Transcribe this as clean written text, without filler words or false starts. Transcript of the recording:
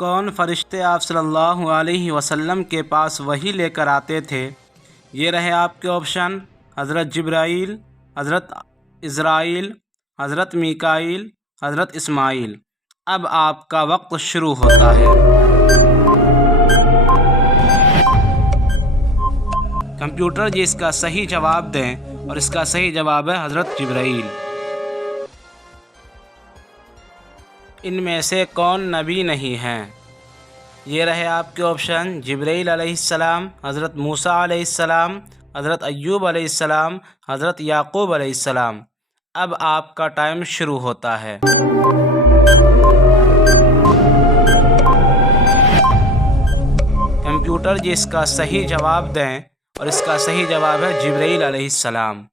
कौन फरिश्ते आप सल्लल्लाहु अलैहि वसल्लम के पास वही लेकर आते थे? ये रहे आपके ऑप्शन: हज़रत जिब्राईल, हज़रत इज़राइल, हज़रत मीकाईल, हज़रत इस्माईल। अब आपका वक्त शुरू होता है। कंप्यूटर जी इसका सही जवाब दें, और इसका सही जवाब है हज़रत जिब्राईल। इनमें से कौन नबी नहीं हैं? ये रहे आपके ऑप्शन: जिब्राईल अलैहिस्सलाम, हज़रत मूसा अलैहिस्सलाम, हज़रत अय्यूब अलैहिस्सलाम, हज़रत याकूब अलैहिस्सलाम। अब आपका टाइम शुरू होता है। कंप्यूटर जी इसका सही जवाब दें, और इसका सही जवाब है जिब्राईल अलैहिस्सलाम।